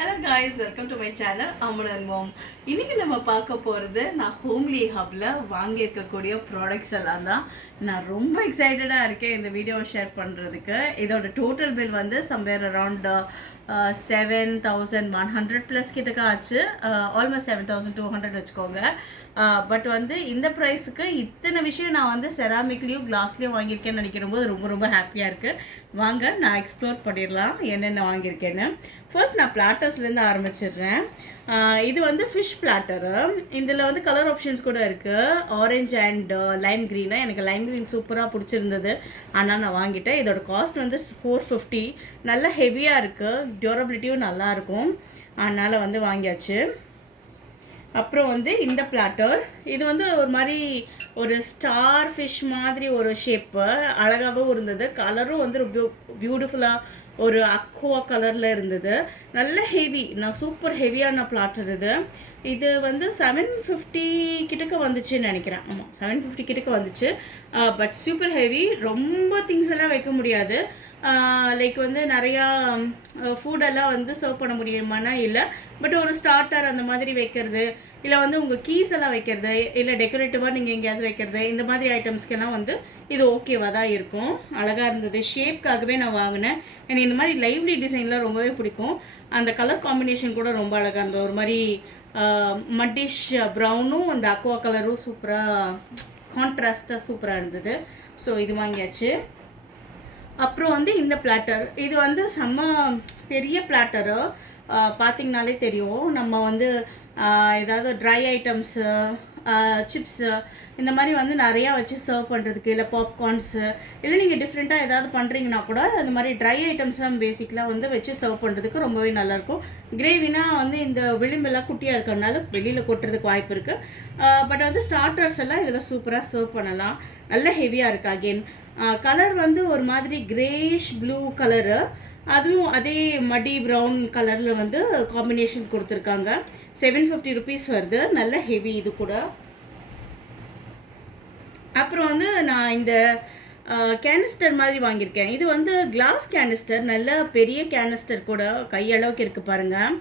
Hello guys, welcome to my channel Aman and Mom. இன்னைக்கு நம்ம பார்க்க போகிறது நான் ஹோம்லி ஹப்ல வாங்கியிருக்கக்கூடிய ப்ராடக்ட்ஸ் எல்லாம் தான். நான் ரொம்ப எக்ஸைட்டடாக இருக்கேன் இந்த வீடியோவை ஷேர் பண்ணுறதுக்கு. இதோட டோட்டல் பில் வந்து சம்வேர் அரவுண்ட் 7,100 ப்ளஸ் கிட்டக்க ஆச்சு. ஆல்மோஸ்ட் 7,200 வச்சுக்கோங்க. பட் வந்து இந்த ப்ரைஸுக்கு இத்தனை விஷயம் நான் வந்து செராமிக்லேயும் கிளாஸ்லேயும் வாங்கியிருக்கேன்னு நினைக்கிற போது ரொம்ப ரொம்ப ஹாப்பியாக இருக்குது. வாங்க நான் எக்ஸ்ப்ளோர் பண்ணிடலாம் என்னென்ன வாங்கியிருக்கேன்னு. ஃபர்ஸ்ட் நான் பிளாட்டர்ஸ்லேருந்து ஆரம்பிச்சிடுறேன். இது வந்து ஃபிஷ் பிளாட்டரு. இதில் வந்து கலர் ஆப்ஷன்ஸ் கூட இருக்குது, ஆரஞ்ச் அண்ட் லைம் க்ரீனு. எனக்கு லைம் க்ரீன் சூப்பராக பிடிச்சிருந்தது, ஆனால் நான் வாங்கிட்டேன். இதோட காஸ்ட் வந்து 450. நல்ல ஹெவியாக இருக்குது, டியூரபிலிட்டியும் நல்லாயிருக்கும், அதனால் வந்து வாங்கியாச்சு. அப்புறம் வந்து இந்த பிளாட்டர், இது வந்து ஒரு மாதிரி ஒரு ஸ்டார் ஃபிஷ் மாதிரி ஒரு ஷேப்பு, அழகாகவும் இருந்தது. கலரும் வந்து பியூட்டிஃபுல்லாக ஒரு அக்வா கலரில் இருந்தது. நல்ல ஹெவி, நான் சூப்பர் ஹெவியான பிளாட்டர் இது. இது வந்து 750 கிட்டக்க வந்துச்சுன்னு நினைக்கிறேன். ஆமாம், 750 கிட்டக்க வந்துச்சு. பட் சூப்பர் ஹெவி, ரொம்ப திங்ஸ் எல்லாம் வைக்க முடியாது. லைக் வந்து நிறையா ஃபுட்டெல்லாம் வந்து சர்வ் பண்ண முடியுமானா இல்லை, பட் ஒரு ஸ்டார்டர் அந்த மாதிரி வைக்கிறது, இல்லை வந்து உங்கள் கீஸ் எல்லாம் வைக்கிறது, இல்லை டெக்கரேட்டிவாக நீங்கள் எங்கேயாவது வைக்கிறது, இந்த மாதிரி ஐட்டம்ஸ்க்கெல்லாம் வந்து இது ஓகேவாக தான் இருக்கும். அழகாக இருந்தது. ஷேப்காகவே நான் வாங்கினேன். எனக்கு இந்த மாதிரி லைவ்லி டிசைன்லாம் ரொம்பவே பிடிக்கும். அந்த கலர் காம்பினேஷன் கூட ரொம்ப அழகாக இருந்தது. ஒரு மாதிரி மட்டிஷ் ப்ரௌனும் அந்த அக்வா கலரும் சூப்பராக கான்ட்ராஸ்டாக சூப்பராக இருந்தது. ஸோ இது வாங்கியாச்சு. அப்புறம் வந்து இந்த பிளாட்டர், இது வந்து செம்ம பெரிய பிளாட்டரு. பார்த்திங்கனாலே தெரியும். நம்ம வந்து ஏதாவது ட்ரை ஐட்டம்ஸு, சிப்ஸு, இந்த மாதிரி வந்து நிறையா வச்சு சர்வ் பண்ணுறதுக்கு, இல்லை பாப்கார்ன்ஸு, இல்லை நீங்கள் டிஃப்ரெண்ட்டாக ஏதாவது பண்ணுறீங்கன்னா கூட அந்த மாதிரி ட்ரை ஐட்டம்ஸ்லாம் பேசிக்கலாக வந்து வச்சு சர்வ் பண்ணுறதுக்கு ரொம்பவே நல்லாயிருக்கும். கிரேவினா வந்து இந்த விளிம்பெல்லாம் குட்டியாக இருக்கிறதுனால வெளியில் கொட்டுறதுக்கு வாய்ப்பு இருக்குது. பட் வந்து ஸ்டார்டர்ஸ் எல்லாம் இதில் சூப்பராக சர்வ் பண்ணலாம். நல்ல ஹெவியாக இருக்குது. அகெயின் கலர் வந்து ஒரு மாதிரி கிரேஷ் ப்ளூ கலரு, அதுவும் அதே மடி ப்ரௌன் கலரில் வந்து காம்பினேஷன் கொடுத்துருக்காங்க. 750 ருபீஸ் வருது. நல்ல ஹெவி இது கூட. அப்புறம் வந்து நான் இந்த கேனிஸ்டர் மாதிரி வாங்கியிருக்கேன். இது வந்து கிளாஸ் கேனிஸ்டர், நல்ல பெரிய கேனிஸ்டர் கூட, கையளவுக்கு இருக்குது பாருங்கள்.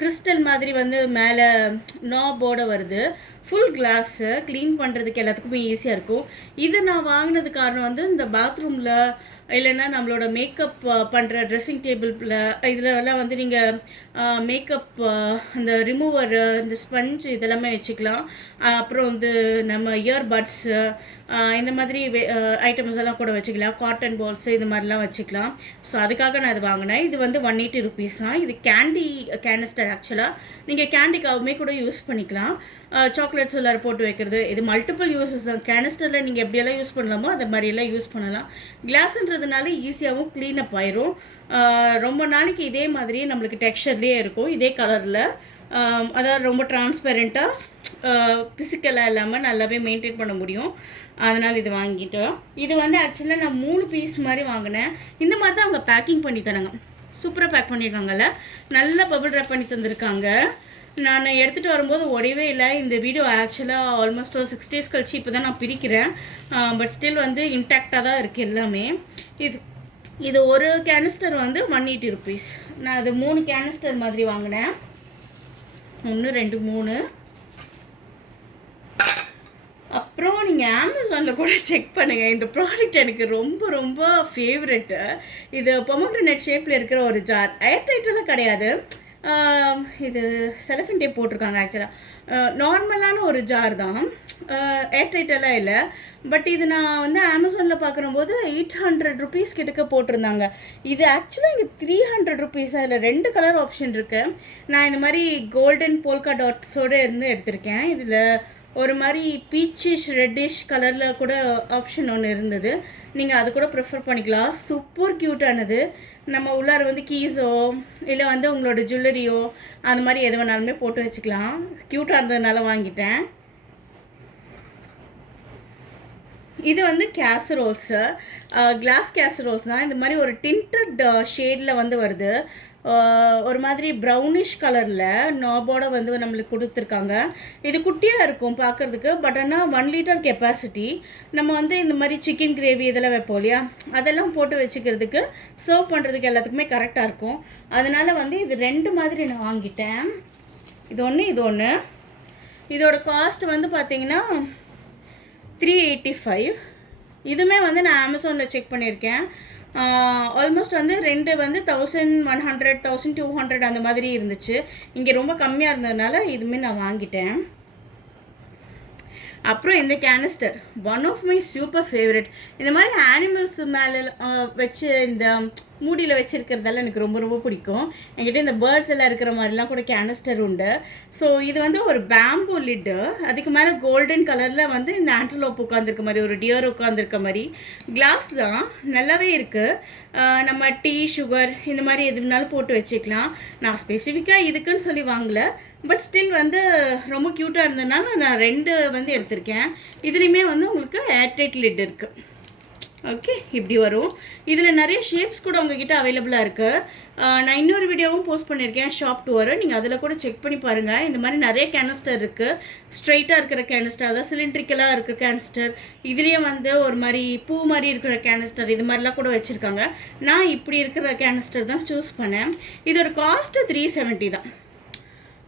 கிறிஸ்டல் மாதிரி வந்து மேலே நாபோர்டு வருது. ஃபுல் கிளாஸு, க்ளீன் பண்ணுறதுக்கு எல்லாத்துக்குமே ஈஸியாக இருக்கும். இது நான் வாங்கினது காரணம் வந்து இந்த பாத்ரூமில், இல்லைன்னா நம்மளோட மேக்கப் பண்ணுற ட்ரெஸ்ஸிங் டேபிளில், இதிலெல்லாம் வந்து நீங்கள் மேக்கப் அந்த ரிமூவர், இந்த ஸ்பஞ்ச் இதெல்லாமே வச்சுக்கலாம். அப்புறம் வந்து நம்ம இயர்பட்ஸு, இந்த மாதிரி ஐட்டம்ஸ் எல்லாம் கூட வச்சுக்கலாம். காட்டன் பால்ஸு இந்த மாதிரிலாம் வச்சுக்கலாம். ஸோ அதுக்காக நான் இது வாங்கினேன். இது வந்து 180 ருபீஸ் தான். இது கேண்டி கேனிஸ்டர். ஆக்சுவலாக நீங்கள் கேண்டிக்காகவுமே கூட யூஸ் பண்ணிக்கலாம். சாக்லேட்ஸ் எல்லோரும் போட்டு வைக்கிறது, இது மல்டிபிள் யூஸஸ் தான். கேனிஸ்டரில் நீங்கள் எப்படியெல்லாம் யூஸ் பண்ணலாமோ அந்த மாதிரியெல்லாம் யூஸ் பண்ணலாம். கிளாஸ்ன்றதுனால ஈஸியாகவும் க்ளீனப் ஆயிரும். ரொம்ப நாளைக்கு இதே மாதிரியே நம்மளுக்கு டெக்ஸ்சர்லேயே இருக்கும், இதே கலரில். அதாவது ரொம்ப டிரான்ஸ்பெரண்ட்டாக, பிசிக்கலாக இல்லாமல் நல்லாவே மெயின்டைன் பண்ண முடியும். அதனால் இது வாங்கிட்டோம். இது வந்து ஆக்சுவலாக நான் 3 பீஸ் மாதிரி வாங்கினேன். இந்த மாதிரி தான் அவங்க பேக்கிங் பண்ணி தராங்க. சூப்பராக பேக் பண்ணியிருக்காங்கல்ல, நல்லா பபிள் ரேப் பண்ணி தந்திருக்காங்க. நான் எடுத்துகிட்டு வரும்போது உடையவே இல்லை. இந்த வீடியோ ஆக்சுவலாக ஆல்மோஸ்ட் ஒரு 6 days கழிச்சு இப்போ தான் நான் பிரிக்கிறேன். பட் ஸ்டில் வந்து இன்டாக்டாக தான் இருக்குது எல்லாமே. இது ஒரு கேனிஸ்டர் வந்து 180 ருபீஸ். நான் அது 3 கேனிஸ்டர் மாதிரி வாங்கினேன். 1 2 3. அப்புறம் நீங்கள் அமேசானில் கூட செக் பண்ணுங்கள். இந்த ப்ராடக்ட் எனக்கு ரொம்ப ரொம்ப ஃபேவரெட்டு. இது பொமோக்ரனேட் ஷேப்பில் இருக்கிற ஒரு ஜார். ஏர்டைட்டெல்லாம் கிடையாது, இது செலஃபின் டேப் போட்டிருக்காங்க. ஆக்சுவலாக நார்மலான ஒரு ஜார் தான், ஏர்டைட்டெல்லாம் இல்லை. பட் இது நான் வந்து அமேசானில் பார்க்கும்போது 800 ருபீஸ் கிட்டக்க போட்டிருந்தாங்க. இது ஆக்சுவலாக இங்கே 300 ருபீஸ். அதில் 2 கலர் ஆப்ஷன் இருக்குது. நான் இந்த மாதிரி கோல்டன் போல்கா டாட்ஸோடு இருந்து எடுத்திருக்கேன். இதில் ஒரு மாதிரி பீச்சிஷ் ரெட்டிஷ் கலரில் கூட ஆப்ஷன் ஒன்று இருந்தது. நீங்கள் அது கூட ப்ரிஃபர் பண்ணிக்கலாம். சூப்பர் க்யூட்டானது. நம்ம உள்ளார வந்து கீஸோ இல்லை வந்து உங்களோட ஜுவல்லரியோ அந்த மாதிரி எது வேணாலுமே போட்டு வச்சுக்கலாம். க்யூட்டாக இருந்ததுனால வாங்கிட்டேன். இது வந்து கேசரோல்ஸு, கிளாஸ் கேசரோல்ஸ் தான். இந்த மாதிரி ஒரு டிண்டட் ஷேடில் வந்து வருது. ஒரு மாதிரி ப்ரௌனிஷ் கலரில் நாபோட வந்து நம்மளுக்கு கொடுத்துருக்காங்க. இது குட்டியாக இருக்கும் பார்க்குறதுக்கு. பட் ஆனால் 1 லிட்டர் கெப்பாசிட்டி. நம்ம வந்து இந்த மாதிரி சிக்கன் கிரேவி இதெல்லாம் வைப்போம் இல்லையா, அதெல்லாம் போட்டு வச்சுக்கிறதுக்கு சர்வ் பண்ணுறதுக்கு எல்லாத்துக்குமே கரெக்டாக இருக்கும். அதனால் வந்து இது 2 மாதிரி நான் வாங்கிட்டேன். இது ஒன்று, இது ஒன்று. இதோட காஸ்ட் வந்து பார்த்திங்கன்னா 385. இதுவுமே வந்து நான் அமேசானில் செக் பண்ணியிருக்கேன். ஆல்மோஸ்ட் வந்து 2 வந்து 1100 1200 அந்த மாதிரி இருந்துச்சு. இங்கே ரொம்ப கம்மியாக இருந்ததுனால இதுவுமே நான் வாங்கிட்டேன். அப்புறம் இந்த canister one of my super favourite. இந்த மாதிரி ஆனிமல்ஸ் மேலே வச்சு இந்த மூடியில் வச்சுருக்கிறதால எனக்கு ரொம்ப ரொம்ப பிடிக்கும். என்கிட்ட இந்த பேர்ட்ஸ் எல்லாம் இருக்கிற மாதிரிலாம் கூட கேனிஸ்டர் உண்டு. ஸோ இது வந்து ஒரு பேம்பு லிட்டு. அதுக்கு மேலே கோல்டன் கலரில் வந்து இந்த ஆன்டலோப் உட்காந்துருக்க மாதிரி, ஒரு டியர் உட்காந்துருக்க மாதிரி. கிளாஸ் தான், நல்லாவே இருக்குது. நம்ம டீ, சுகர் இந்த மாதிரி எதுனாலும் போட்டு வச்சுக்கலாம். நான் ஸ்பெசிஃபிக்காக இதுக்குன்னு சொல்லி வாங்கலை. பட் ஸ்டில் வந்து ரொம்ப க்யூட்டாக இருந்ததுனால நான் 2 வந்து எடுத்திருக்கேன். இதுலேயுமே வந்து உங்களுக்கு ஏர்டைட் லிட் இருக்குது. ஓகே, இப்படி வரும். இதில் நிறைய ஷேப்ஸ் கூட உங்ககிட்ட அவைலபிளாக இருக்குது. நான் இன்னொரு வீடியோவும் போஸ்ட் பண்ணியிருக்கேன், ஷாப் டூர். நீங்கள் அதில் கூட செக் பண்ணி பாருங்கள். இந்த மாதிரி நிறைய கேனிஸ்டர் இருக்குது. ஸ்ட்ரைட்டாக இருக்கிற கேனிஸ்டர், அதாவது சிலிண்ட்ரிக்கலாக இருக்கிற கேனிஸ்டர், இதுலேயும் வந்து ஒரு மாதிரி பூ மாதிரி இருக்கிற கேனிஸ்டர், இது மாதிரிலாம் கூட வச்சுருக்காங்க. நான் இப்படி இருக்கிற கேனிஸ்டர் தான் சூஸ் பண்ணேன். இதோட காஸ்ட்டு 370 தான்.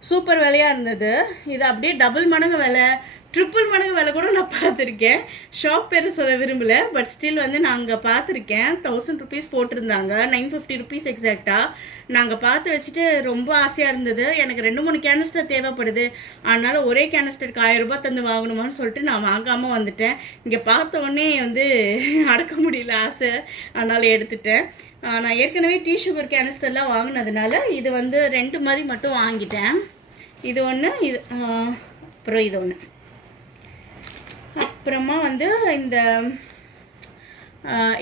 சூப்பர் விலையாக இருந்தது. இது அப்படியே டபுள் மடங்கு விலை, ட்ரிபிள் மடங்கு விலை கூட நான் பார்த்துருக்கேன். ஷாப் பேர் சொல்ல விரும்பலை. பட் ஸ்டில் வந்து நாங்கள் பார்த்துருக்கேன். 1000 ருபீஸ் போட்டிருந்தாங்க, 950 ருபீஸ் எக்ஸாக்டாக. நாங்கள் பார்த்து வச்சுட்டு ரொம்ப ஆசையாக இருந்தது. எனக்கு 2-3 கேனிஸ்டர் தேவைப்படுது. அதனால் ஒரே கேனிஸ்டருக்கு 1000 ரூபாய் தந்து வாங்கணுமான்னு சொல்லிட்டு நான் வாங்காமல் வந்துட்டேன். இங்கே பார்த்தோன்னே வந்து அடக்க முடியல ஆசை, அதனால் எடுத்துட்டேன். நான் ஏற்கனவே டீ சுகர் கேனிஸ்டர்லாம் வாங்கினதுனால இது வந்து 2 மாதிரி மட்டும் வாங்கிட்டேன். இது ஒன்று, இது அப்புறம் இது ஒன்று. அப்புறமா வந்து இந்த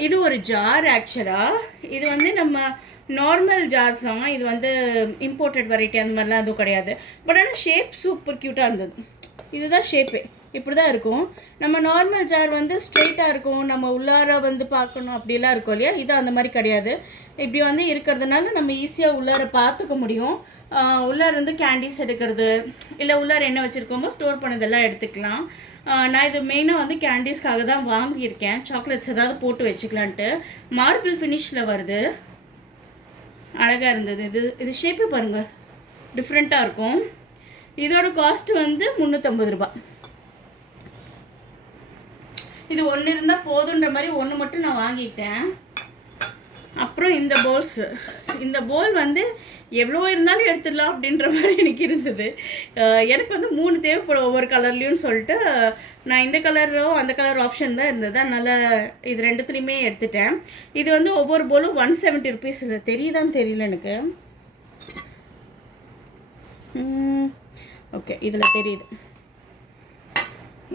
இது ஒரு ஜார். ஆக்சுவலாக இது வந்து நம்ம நார்மல் ஜார்ஸ் தான். இது வந்து இம்போர்ட்டட் வெரைட்டி அந்த மாதிரிலாம் எதுவும் கிடையாது. பட் ஆனால் ஷேப் சூப்பர் க்யூட்டாக இருந்தது. இதுதான் ஷேப்பே, இப்படி தான் இருக்கும். நம்ம நார்மல் ஜார் வந்து ஸ்ட்ரெயிட்டாக இருக்கும், நம்ம உள்ளார வந்து பார்க்கணும் அப்படிலாம் இருக்கும் இல்லையா. இது அந்த மாதிரி கிடையாது. இப்படி வந்து இருக்கிறதுனால நம்ம ஈஸியாக உள்ளார பார்த்துக்க முடியும். உள்ளார வந்து கேண்டீஸ் எடுக்கிறது, இல்லை உள்ளார என்ன வச்சுருக்கோமோ ஸ்டோர் பண்ணதெல்லாம் எடுத்துக்கலாம். நான் இது மெயினாக வந்து கேண்டீஸ்க்காக தான் வாங்கியிருக்கேன். சாக்லேட்ஸ் ஏதாவது போட்டு வச்சுக்கலான்ட்டு. மார்பிள் ஃபினிஷில் வருது, அழகாக இருந்தது. இது ஷேப்பே பாருங்கள், டிஃப்ரெண்ட்டாக இருக்கும். இதோட காஸ்ட்டு வந்து 350 ரூபாய். இது ஒன்று இருந்தால் போதுன்ற மாதிரி ஒன்று மட்டும் நான் வாங்கிட்டேன். அப்புறம் இந்த போல்ஸு, இந்த போல் வந்து எவ்வளோ இருந்தாலும் எடுத்துடலாம் அப்படின்ற மாதிரி எனக்கு இருந்தது. எனக்கு வந்து 3 தேவைப்படும் ஒவ்வொரு கலர்லேயும் சொல்லிட்டு நான் இந்த கலரோ அந்த கலர் ஆப்ஷன் தான் இருந்தது. அதனால் இது 2த்துலேயுமே எடுத்துட்டேன். இது வந்து ஒவ்வொரு போலும் 170 ருபீஸ். இது தெரியுதான்னு தெரியல எனக்கு. ஓகே, இதில் தெரியுது.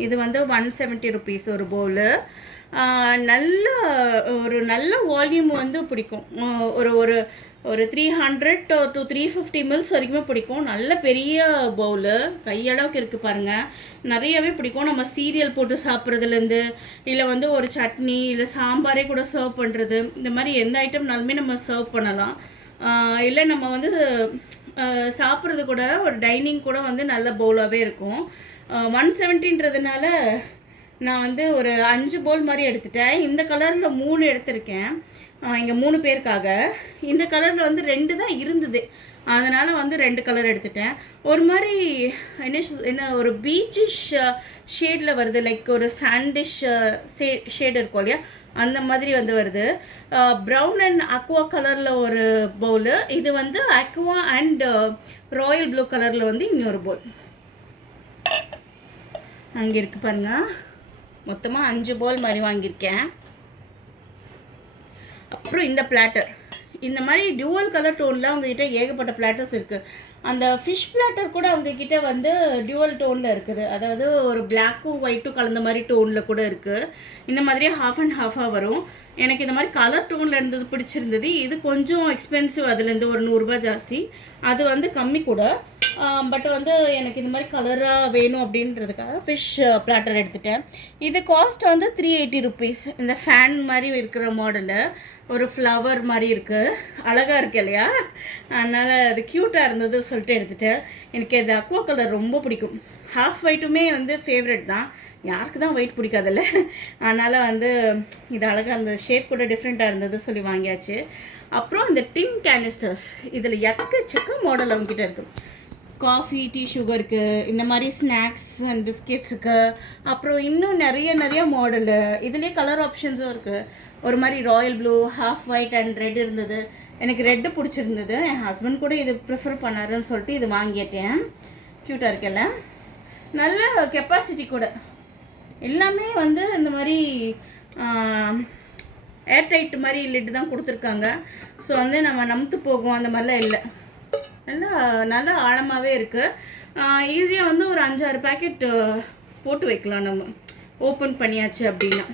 இது வந்து 170 ருபீஸ் ஒரு பவுலு. நல்ல வால்யூம் வந்து பிடிக்கும். ஒரு 300 to 350 ml வரைக்குமே பிடிக்கும். நல்ல பெரிய பவுலு, கையளவுக்கு இருக்குது பாருங்கள். நிறையவே பிடிக்கும். நம்ம சீரியல் போட்டு சாப்பிட்றதுலேருந்து, இல்லை வந்து ஒரு சட்னி இல்லை சாம்பாரே கூட சர்வ் பண்ணுறது, இந்த மாதிரி எந்த ஐட்டம்னாலுமே நம்ம சர்வ் பண்ணலாம். இல்லை நம்ம வந்து சாப்பிட்றது கூட ஒரு டைனிங் கூட வந்து நல்ல பவுலாகவே இருக்கும். 170ன்றதுனால நான் வந்து ஒரு 5 பவுல் மாதிரி எடுத்துட்டேன். இந்த கலரில் 3 எடுத்திருக்கேன். இங்கே 3 பேருக்காக. இந்த கலரில் வந்து 2 தான் இருந்தது, அதனால் வந்து 2 கலர் எடுத்துட்டேன். ஒரு மாதிரி என்ன ஒரு பீச்சிஷ் ஷேடில் வருது, லைக் ஒரு சாண்டிஷ் ஷேடு இருக்கும் இல்லையா, அந்த மாதிரி வந்து வருது. ப்ரௌன் அண்ட் அக்வா கலரில் ஒரு பவுலு. இது வந்து அக்வா அண்ட் ராயல் ப்ளூ கலரில் வந்து இன்னொரு பவுல் அங்கே இருக்குது பாருங்கள். மொத்தமாக 5 பவுல் மாதிரி வாங்கியிருக்கேன். அப்புறம் இந்த பிளாட்டர், இந்த மாதிரி டியூவல் கலர் டோனில் அவங்கக்கிட்ட ஏகப்பட்ட பிளாட்டர்ஸ் இருக்குது. அந்த ஃபிஷ் பிளாட்டர் கூட அவங்கக்கிட்ட வந்து டியூவல் டோனில் இருக்குது. அதாவது ஒரு பிளாக்கும் ஒயிட்டும் கலந்த மாதிரி டோனில் கூட இருக்குது. இந்த மாதிரியே ஹாஃப் அண்ட் ஹாஃபாக வரும். எனக்கு இந்த மாதிரி கலர் டோனில் இருந்தது பிடிச்சிருந்தது. இது கொஞ்சம் எக்ஸ்பென்சிவ், அதுலேருந்து ஒரு 100 ரூபாய் ஜாஸ்தி. அது வந்து கம்மி கூட. பட் வந்து எனக்கு இந்த மாதிரி கலராக வேணும் அப்படின்றதுக்காக ஃபிஷ் பிளாட்டர் எடுத்துட்டேன். இது காஸ்ட் வந்து 380 ருபீஸ். இந்த ஃபேன் மாதிரி இருக்கிற மாடலு, ஒரு ஃப்ளவர் மாதிரி இருக்குது, அழகாக இருக்குது இல்லையா? அதனால் அது க்யூட்டாக இருந்தது சொல்லிட்டு எடுத்துட்டேன். எனக்கு இது அக்வா கலர் ரொம்ப பிடிக்கும். ஹாஃப் ஒயிட்டுமே வந்து ஃபேவரட் தான், யாருக்கு தான் ஒயிட் பிடிக்காதில்ல. அதனால் வந்து இது அழகாக அந்த ஷேப் கூட டிஃப்ரெண்ட்டாக இருந்தது சொல்லி வாங்கியாச்சு. அப்புறம் இந்த டின் கேனிஸ்டர்ஸ், இதில் எக்கச்சக்க மாடல் அவங்ககிட்ட இருக்குது. காஃபி, டீ, சுகருக்கு, இந்த மாதிரி ஸ்நாக்ஸ் அண்ட் பிஸ்கெட்ஸுக்கு, அப்புறம் இன்னும் நிறைய மாடலு. இதுலேயே கலர் ஆப்ஷன்ஸும் இருக்குது. ஒரு மாதிரி Royal blue, half white and red இருந்தது. எனக்கு ரெட்டு பிடிச்சிருந்தது. என் ஹஸ்பண்ட் கூட இது ப்ரிஃபர் பண்ணாருன்னு சொல்லிட்டு இது வாங்கிட்டேன். க்யூட்டாக இருக்குல்ல, நல்ல கெப்பாசிட்டி கூட. எல்லாமே வந்து இந்த மாதிரி ஏர்டைட் மாதிரி லிட்டு தான் கொடுத்துருக்காங்க. ஸோ வந்து நம்ம நமுத்து போகும் அந்த மாதிரிலாம் இல்லை. நல்லா ஆழமாகவே இருக்குது. ஈஸியாக வந்து ஒரு 5-6 பேக்கெட் போட்டு வைக்கலாம் நம்ம, ஓப்பன் பண்ணியாச்சு அப்படின்னா.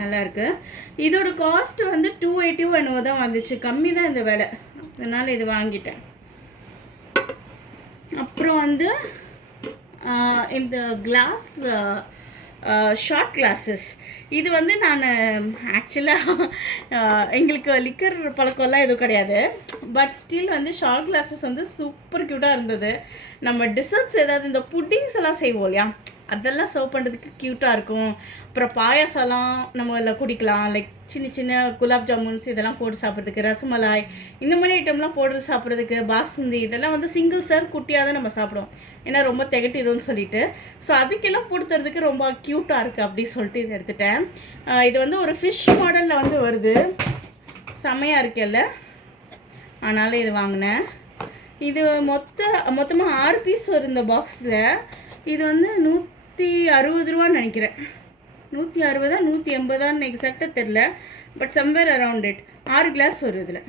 நல்லாயிருக்கு. இதோட காஸ்ட் வந்து 280 என்னவோ தான் வந்துச்சு, கம்மி தான் இந்த விலை. அதனால் இது வாங்கிட்டேன். அப்புறம் வந்து இந்த கிளாஸ் ஷார்ட் கிளாஸஸ், இது வந்து நான் ஆக்சுவலாக எங்களுக்கு லிக்கர் பழக்கம்லாம் எதுவும் கிடையாது. பட் ஸ்டில் வந்து ஷார்ட் கிளாஸஸ் வந்து சூப்பர் க்யூட்டாக இருந்தது. நம்ம டிசர்ட்ஸ் ஏதாவது இந்த புட்டிங்ஸ் எல்லாம் செய்வோம் இல்லையா, அதெல்லாம் சர்வ் பண்ணுறதுக்கு க்யூட்டாக இருக்கும். அப்புறம் பாயாசம்லாம் நம்ம இதில் குடிக்கலாம். லைக் சின்ன குலாப் ஜாமுன்ஸ் இதெல்லாம் போட்டு சாப்பிட்றதுக்கு, ரசமலாய் இந்த மாதிரி ஐட்டம்லாம் போட்டு சாப்பிட்றதுக்கு, பாசுந்தி இதெல்லாம் வந்து சிங்கிள் சர்வ் குட்டியாக தான் நம்ம சாப்பிடுவோம், ஏன்னா ரொம்ப திகட்டிடும்னு சொல்லிட்டு. ஸோ அதுக்கெல்லாம் போட்டுறதுக்கு ரொம்ப க்யூட்டாக இருக்குது அப்படி சொல்லிட்டு இது எடுத்துட்டேன். இது வந்து ஒரு ஃபிஷ் மாடலில் வந்து வருது, செம்மையாக இருக்குல்ல, அதனால் இது வாங்கினேன். இது மொத்தமாக 6 பீஸ் வரும் இந்த பாக்ஸில். இது வந்து 160 ரூபான்னு நினைக்கிறேன். 160 180 எக்ஸாக்டாக தெரில, but somewhere around it. 6 glass வரும் இதில்.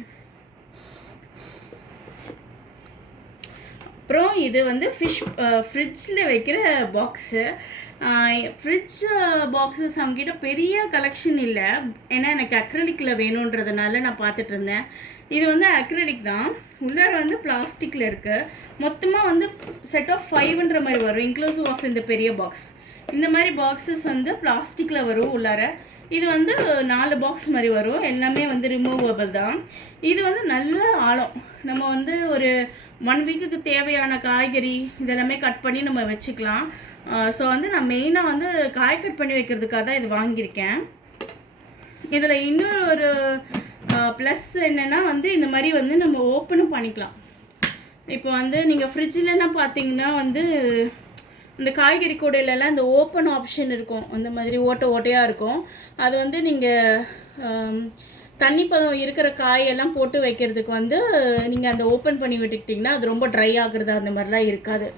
அப்புறம் இது வந்து ஃப்ரிட்ஜில் வைக்கிற பாக்ஸு. ஃப்ரிட்ஜ் பாக்ஸஸ் அவங்ககிட்ட பெரிய கலெக்ஷன் இல்லை, ஏன்னா எனக்கு அக்ரலிக்கில் வேணுன்றதுனால நான் பார்த்துட்டு இருந்தேன். இது வந்து அக்ரலிக் தான், உள்ளார வந்து பிளாஸ்டிக்கில் இருக்குது. மொத்தமாக வந்து செட் ஆஃப் 5ன்ற மாதிரி வரும், இன்க்ளூசிவ் ஆஃப் இந்த பெரிய பாக்ஸ். இந்த மாதிரி பாக்ஸஸ் வந்து பிளாஸ்டிக்கில் வரும் உள்ளார. இது வந்து 4 பாக்ஸ் மாதிரி வரும், எல்லாமே வந்து ரிமூவபிள் தான். இது வந்து நல்ல ஆழம். நம்ம வந்து ஒரு 1 வீக்குக்கு தேவையான காய்கறி இதெல்லாமே கட் பண்ணி நம்ம வச்சுக்கலாம். ஸோ வந்து நான் மெயினாக வந்து காய் கட் பண்ணி வைக்கிறதுக்காக தான் இது வாங்கியிருக்கேன். இதில் இன்னொரு ஒரு ப்ளஸ் என்னென்னா வந்து இந்த மாதிரி வந்து நம்ம ஓப்பனும் பண்ணிக்கலாம். இப்போ வந்து நீங்கள் ஃப்ரிட்ஜிலலாம் பார்த்தீங்கன்னா வந்து இந்த காய்கறி கூடையிலலாம் இந்த ஓப்பன் ஆப்ஷன் இருக்கும், அந்த மாதிரி ஓட்டையாக இருக்கும். அது வந்து நீங்கள் தண்ணி பதம் இருக்கிற காயெல்லாம் போட்டு வைக்கிறதுக்கு வந்து நீங்கள் அந்த ஓப்பன் பண்ணி விட்டுக்கிட்டிங்கன்னா அது ரொம்ப ட்ரை ஆகுறது அந்த மாதிரிலாம் இருக்காது.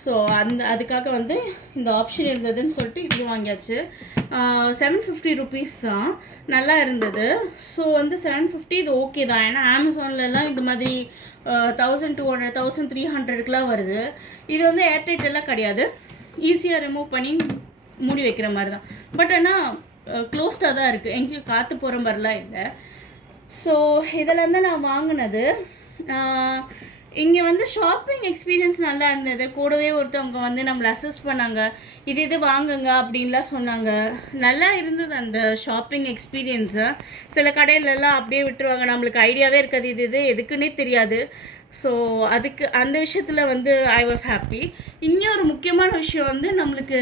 ஸோ அதுக்காக வந்து இந்த ஆப்ஷன் இருந்ததுன்னு சொல்லிட்டு இது வாங்கியாச்சு. 750 ருபீஸ் தான், நல்லா இருந்தது. ஸோ வந்து 750 இது ஓகே தான், ஏன்னா அமேசான்லலாம் இந்த மாதிரி 1200 1300க்குலாம் வருது. இது வந்து ஏர்டைட் எல்லாம் கிடையாது, ஈஸியாக ரிமூவ் பண்ணி மூடி வைக்கிற மாதிரி தான். பட் ஆனால் க்ளோஸ்டாக தான் இருக்குது, எங்கேயும் காற்று போகிற மாதிரிலாம் இல்லை. ஸோ இதெல்லாம் தான் நான் வாங்கினது. இங்கே வந்து ஷாப்பிங் எக்ஸ்பீரியன்ஸ் நல்லா இருந்தது. கூடவே ஒருத்தவங்க வந்து நம்மளை அசிஸ்ட் பண்ணாங்க, இது வாங்குங்க அப்படின்லாம் சொன்னாங்க. நல்லா இருந்தது அந்த ஷாப்பிங் எக்ஸ்பீரியன்ஸு. சில கடையிலலாம் அப்படியே விட்டுருவாங்க, நம்மளுக்கு ஐடியாவே இருக்காது, இது எதுக்குன்னே தெரியாது. ஸோ அதுக்கு அந்த விஷயத்தில் வந்து ஐ வாஸ் ஹாப்பி. இன்னொரு முக்கியமான விஷயம் வந்து நம்மளுக்கு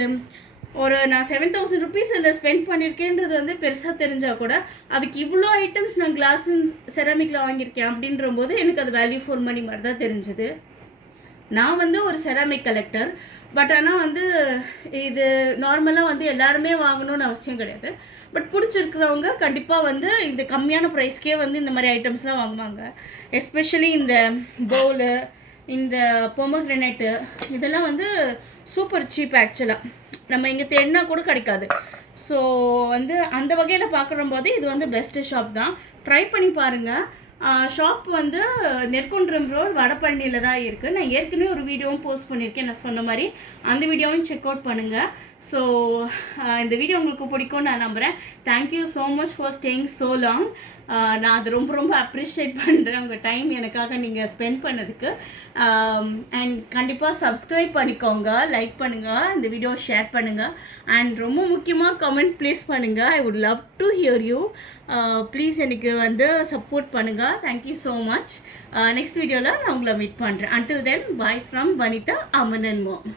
நான் 7000 ருபீஸ் இதில் ஸ்பெண்ட் பண்ணியிருக்கேன்றது வந்து பெருசாக தெரிஞ்சால் கூட அதுக்கு இவ்வளோ ஐட்டம்ஸ் நான் கிளாஸ் செராமிக்கில் வாங்கியிருக்கேன் அப்படின்ற போது எனக்கு அது வேல்யூ ஃபார் மணி மாதிரி தான் தெரிஞ்சுது. நான் வந்து ஒரு செராமிக் கலெக்டர், பட் ஆனால் வந்து இது நார்மலாக வந்து எல்லாருமே வாங்கணும்னு அவசியம் கிடையாது. பட் பிடிச்சிருக்கிறவங்க கண்டிப்பாக வந்து இந்த கம்மியான ப்ரைஸ்க்கே வந்து இந்த மாதிரி ஐட்டம்ஸ்லாம் வாங்குவாங்க. எஸ்பெஷலி இந்த பவுலு, இந்த பொமக்ரெனேட்டு இதெல்லாம் வந்து சூப்பர் சீப் ஆக்சுவலாக, நம்ம இங்கே தேடினா கூட கிடைக்காது. ஸோ வந்து அந்த வகையில் பார்க்குற போது இது வந்து பெஸ்ட்டு ஷாப் தான், ட்ரை பண்ணி பாருங்கள். ஷாப் வந்து நெற்குன்றம் ரோட் வடபழனியில் தான் இருக்குது. நான் ஏற்கனவே ஒரு வீடியோவும் போஸ்ட் பண்ணியிருக்கேன், நான் சொன்ன மாதிரி அந்த வீடியோவும் செக் அவுட் பண்ணுங்கள். ஸோ இந்த வீடியோ உங்களுக்கு பிடிக்கும்னு நான் நம்புகிறேன். Thank you so much for staying so long. நான் அது ரொம்ப ரொம்ப அப்ரிஷியேட் பண்ணுறேன், உங்கள் டைம் எனக்காக நீங்கள் ஸ்பெண்ட் பண்ணதுக்கு. அண்ட் கண்டிப்பாக சப்ஸ்கிரைப் பண்ணிக்கோங்க, லைக் பண்ணுங்கள், இந்த வீடியோ ஷேர் பண்ணுங்கள், அண்ட் ரொம்ப முக்கியமாக கமெண்ட் ப்ளீஸ் பண்ணுங்கள். I would love to hear you. Please எனக்கு வந்து சப்போர்ட் பண்ணுங்கள். Thank you so much. நெக்ஸ்ட் வீடியோவில் நான் உங்களை மீட் பண்ணுறேன். Until then, bye from Vanitha Aman and mom.